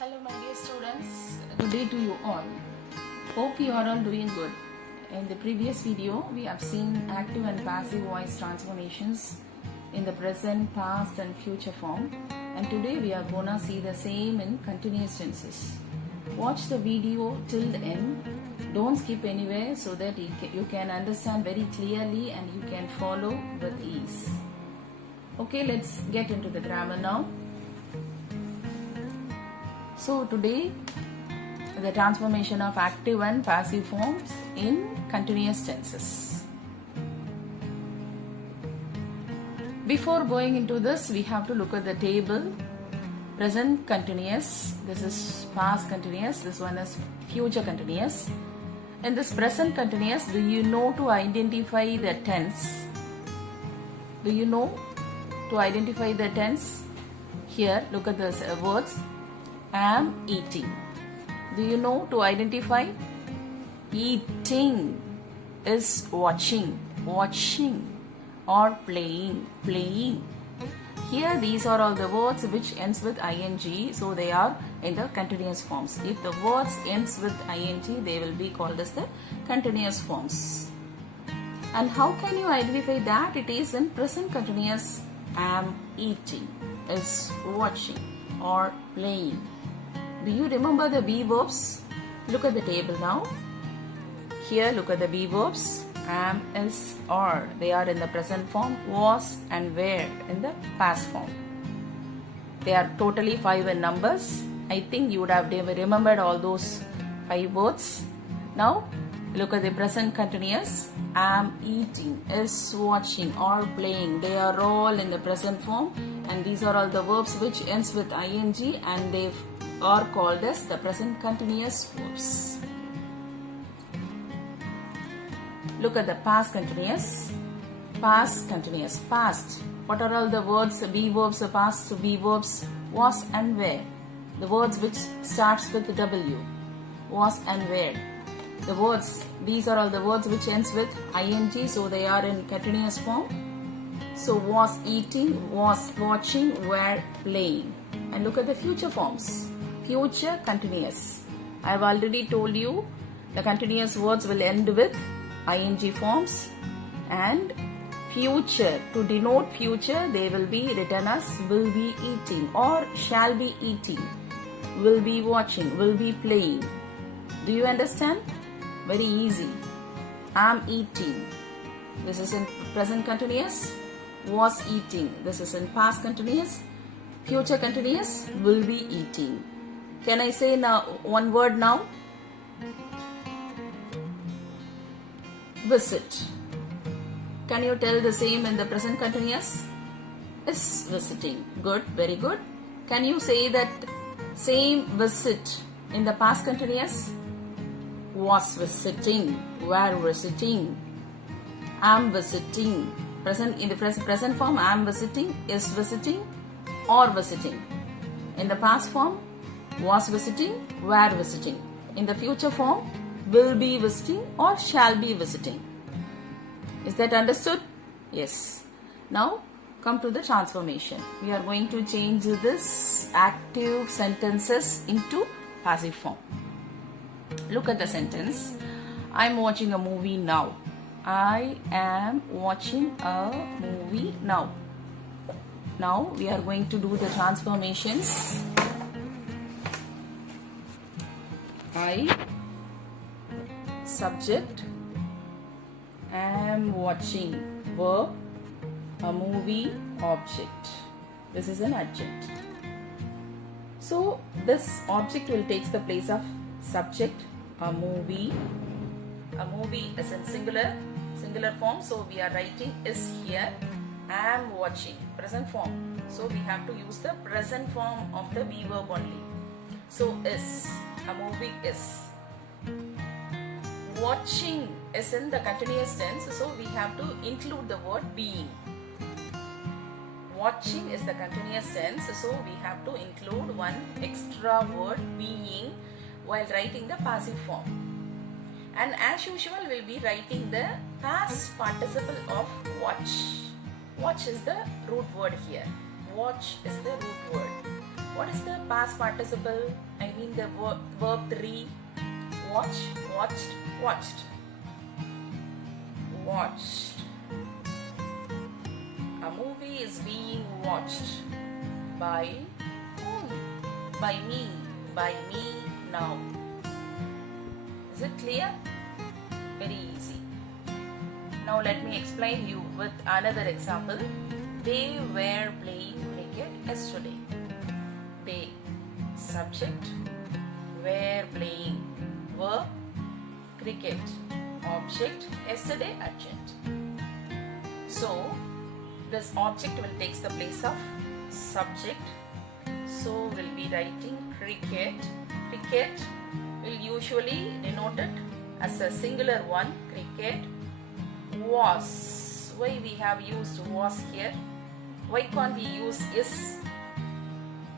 Hello my dear students, good day to you all. Hope you are all doing good. In the previous video, we have seen active and passive voice transformations in the present, past and future form. And today we are gonna see the same in continuous tenses. Watch the video till the end. Don't skip anywhere so that you can understand very clearly and you can follow with ease. Okay, let's get into the grammar now. So today the transformation of active and passive forms in continuous tenses. Before going into this, we have to look at the table. Present continuous, this is past continuous, this one is future continuous. In this present continuous, do you know to identify the tense? Do you know to identify the tense? Here, look at the words. Am eating. Do you know to identify? Eating is watching, watching or playing, playing. Here these are all the words which ends with ing, so they are in the continuous forms. If the words ends with ing, they will be called as the continuous forms. And how can you identify that it is in present continuous? Am eating, is watching or playing. Do you remember the be verbs? Look at the table now. Here look at the be verbs. Am, is, are. They are in the present form. Was and were in the past form. They are totally 5 in numbers. I think you would have remembered all those 5 words. Now look at the present continuous. Am eating, is watching or playing. They are all in the present form, and these are all the verbs which ends with ing, and they are called as the present continuous verbs. Look at the past continuous. Past continuous. Past. What are all the words, be verbs, past be verbs? Was and were. The words which starts with W. Was and were. The words, these are all the words which ends with ing, so they are in continuous form. So was eating, was watching, were playing. And look at the future forms. Future continuous. I have already told you the continuous words will end with ing forms, and future, to denote future, they will be written as will be eating or shall be eating, will be watching, will be playing. Do you understand? Very easy. Am eating. This is in present continuous. Was eating. This is in past continuous. Future continuous. Will be eating. Can I say now one word now? Visit. Can you tell the same in the present continuous? Is visiting. Good, very good. Can you say that same visit in the past continuous? Was visiting, were visiting, am visiting. Present in the present form, am visiting, is visiting, or visiting. In the past form, was visiting, were visiting. In the future form, will be visiting or shall be visiting. Is that understood? Yes. Now come to the transformation. We are going to change this active sentences into passive form. Look at the sentence. I am watching a movie now. I am watching a movie now. Now we are going to do the transformations. I, subject, am watching, verb, a movie, object. This is an adjunct. So this object will take the place of subject, a movie. A movie is in singular form, so we are writing is here. Am watching, present form. So we have to use the present form of the be verb only. So is, a movie is. Watching is in the continuous tense, so we have to include the word being. Watching is the continuous tense, so we have to include one extra word, being, while writing the passive form. And as usual, we'll be writing the past participle of watch. Watch is the root word here. Watch is the root word. What is the past participle? I mean the verb 3. Watch, watched, watched. Watched. A movie is being watched by whom? By me now. Is it clear? Very easy. Now let me explain you with another example. They were playing cricket yesterday. They, subject, were playing, verb, cricket, object, yesterday, adjunct. So this object will take the place of subject. So we'll be writing cricket. Cricket will usually denote it as a singular one. Cricket was. Why we have used was here? Why can't we use is?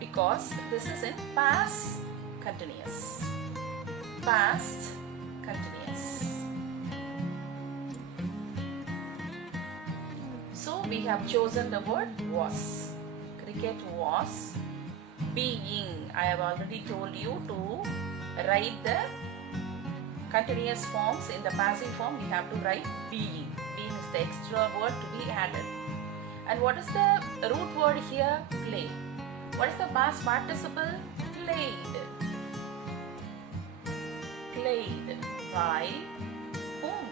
Because this is in past continuous. Past continuous. So we have chosen the word was. Cricket was being. I have already told you to write the continuous forms. In the passive form we have to write being. Being is the extra word to be added. And what is the root word here? Play. What is the past participle? Played. Played. By whom?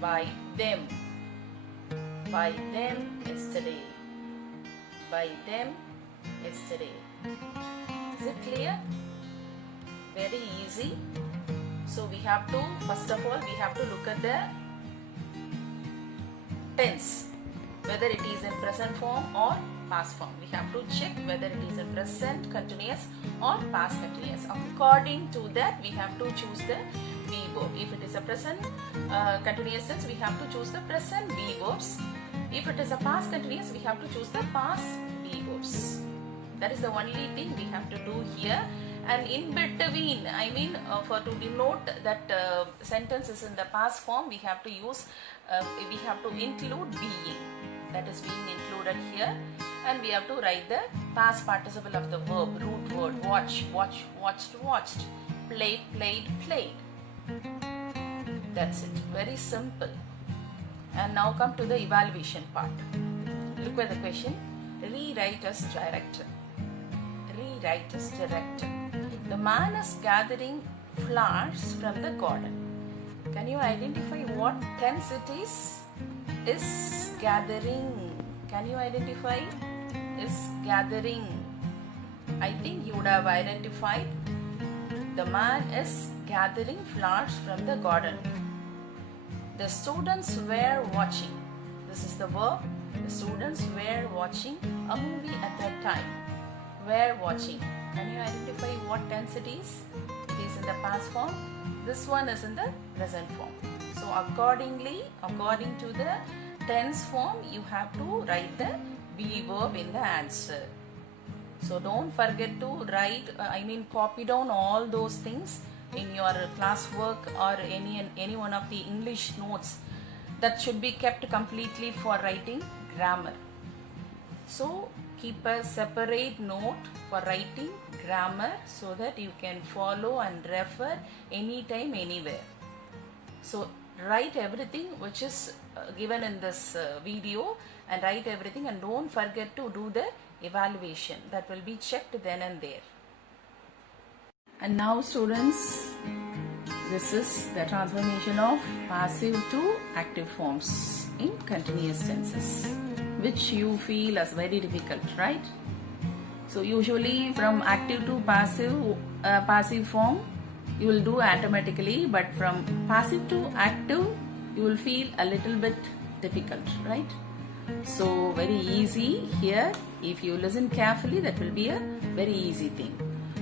By them. By them yesterday. By them yesterday. Is it clear? Very easy. So we have to, first of all, we have to look at the tense, whether it is in present form or past form. We have to check whether it is in present continuous or past continuous. According to that, we have to choose the be verb. If it is a present continuous tense, we have to choose the present be verbs. If it is a past continuous, we have to choose the past be verbs. That is the only thing we have to do here. And in between, I mean, for to denote that sentence is in the past form, we have to use, we have to include being. That is being included here. And we have to write the past participle of the verb, root word, watch, watch, watched, watched, played, played, played. That's it. Very simple. And now come to the evaluation part. Look at the question. Rewrite as director. Rewrite as director. The man is gathering flowers from the garden. Can you identify what tense it is? Is gathering. Can you identify? Is gathering. I think you would have identified. The man is gathering flowers from the garden. The students were watching. This is the verb. The students were watching a movie at that time. Were watching. Can you identify what tense it is? It is in the past form. This one is in the present form. So accordingly, according to the tense form, you have to write the be verb in the answer. So don't forget to write, copy down all those things in your classwork or any one of the English notes. That should be kept completely for writing grammar. So keep a separate note for writing grammar so that you can follow and refer anytime, anywhere. So write everything which is given in this video, and write everything, and don't forget to do the evaluation. That will be checked then and there. And now students, this is the transformation of passive to active forms in continuous tenses, which you feel as very difficult, right? So usually from active to passive form you will do automatically, but from passive to active you will feel a little bit difficult, right? So very easy here. If you listen carefully, that will be a very easy thing.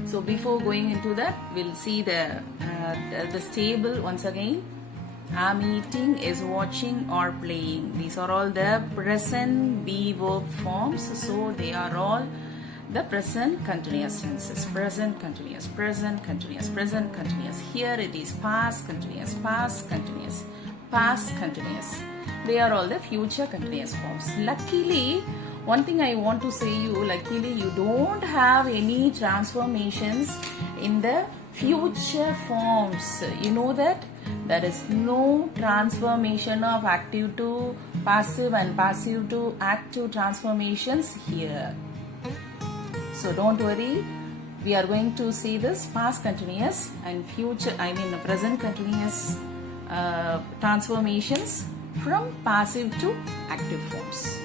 So before going into that, we'll see this table once again. I'm eating, is watching, or playing. These are all the present be verb forms. So they are all the present continuous tenses. Present continuous, present continuous, present continuous. Here it is past continuous, past continuous, past continuous. They are all the future continuous forms. Luckily, one thing I want to say you, luckily you don't have any transformations in the future forms. You know that there is no transformation of active to passive and passive to active transformations here. So don't worry, we are going to see this past continuous and future, present continuous transformations from passive to active forms.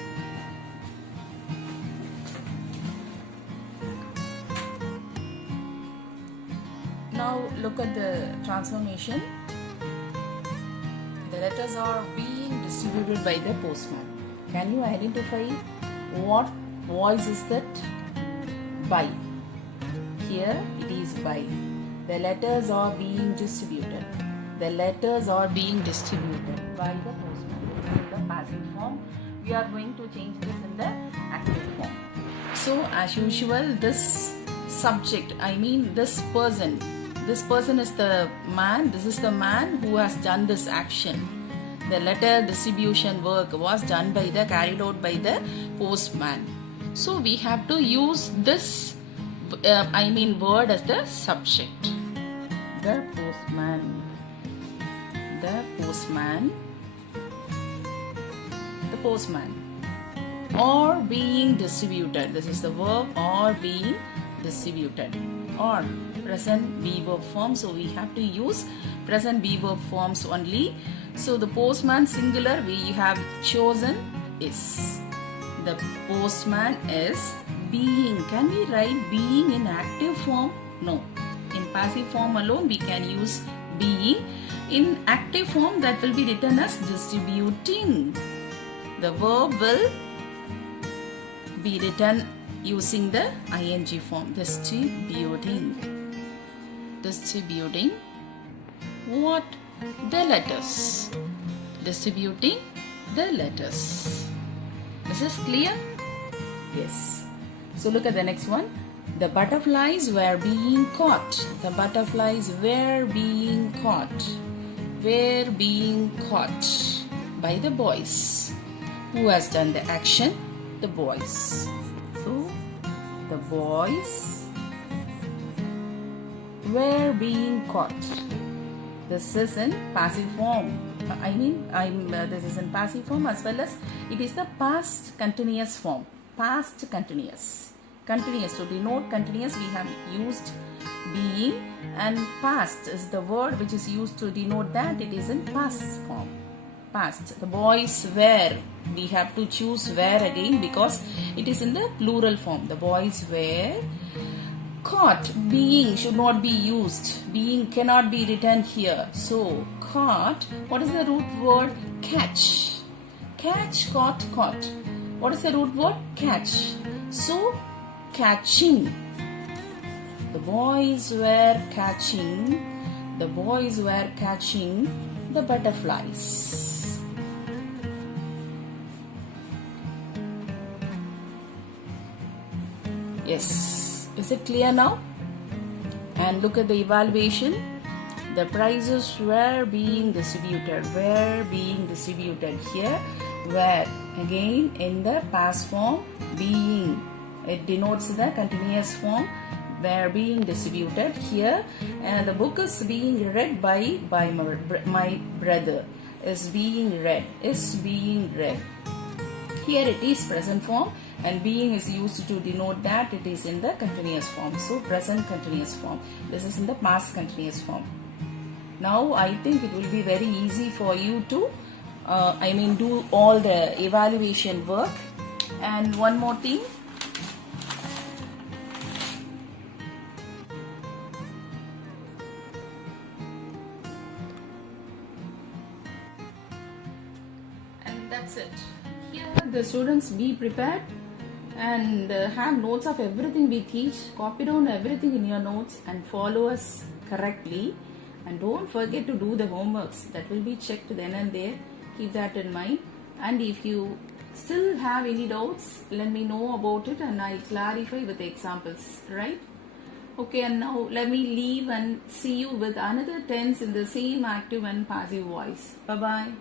Now look at the transformation. The letters are being distributed by the postman. Can you identify what voice is that? By. Here it is by. The letters are being distributed. The letters are being distributed by the postman in the passive form. We are going to change this in the active form. So as usual, this subject, this person is the man. This is the man who has done this action. The letter distribution work was done by carried out by the postman. So we have to use this word as the subject. The postman. The postman. The postman. Or being distributed. This is the verb or being distributed. Or present be verb form. So we have to use present be verb forms only. So the postman singular we have chosen is. The postman is being. Can we write being in active form? No. In passive form alone we can use being. In active form that will be written as distributing. The verb will be written using the ing form. Distributing. Distributing what? The letters. Distributing the letters. This is clear? Yes. So look at the next one. The butterflies were being caught. The butterflies were being caught. Were being caught by the boys. Who has done the action? The boys. So the boys were being caught. This is in passive form. This is in passive form as well as it is the past continuous form. Past continuous. Continuous. To denote continuous, we have used being, and past is the word which is used to denote that it is in past form. Past. The boys were. We have to choose were again because it is in the plural form. The boys were caught. Being should not be used. Being cannot be written here. So, caught. What is the root word? Catch. Catch, caught, caught. What is the root word? Catch. So, catching. The boys were catching. The boys were catching the butterflies. Yes. Is it clear now? And look at the evaluation. The prizes were being distributed. Were being distributed. Here, were. Again, in the past form, being. It denotes the continuous form. Were being distributed. Here, and the book is being read by my brother. Is being read. Is being read. Here it is present form, and being is used to denote that it is in the continuous form. So present continuous form. This is in the past continuous form. Now I think it will be very easy for you to do all the evaluation work. And one more thing. And that's it. Here the students be prepared and have notes of everything we teach. Copy down everything in your notes and follow us correctly. And don't forget to do the homeworks. That will be checked then and there. Keep that in mind. And if you still have any doubts, let me know about it and I'll clarify with the examples. Right? Okay, and now let me leave and see you with another tense in the same active and passive voice. Bye-bye.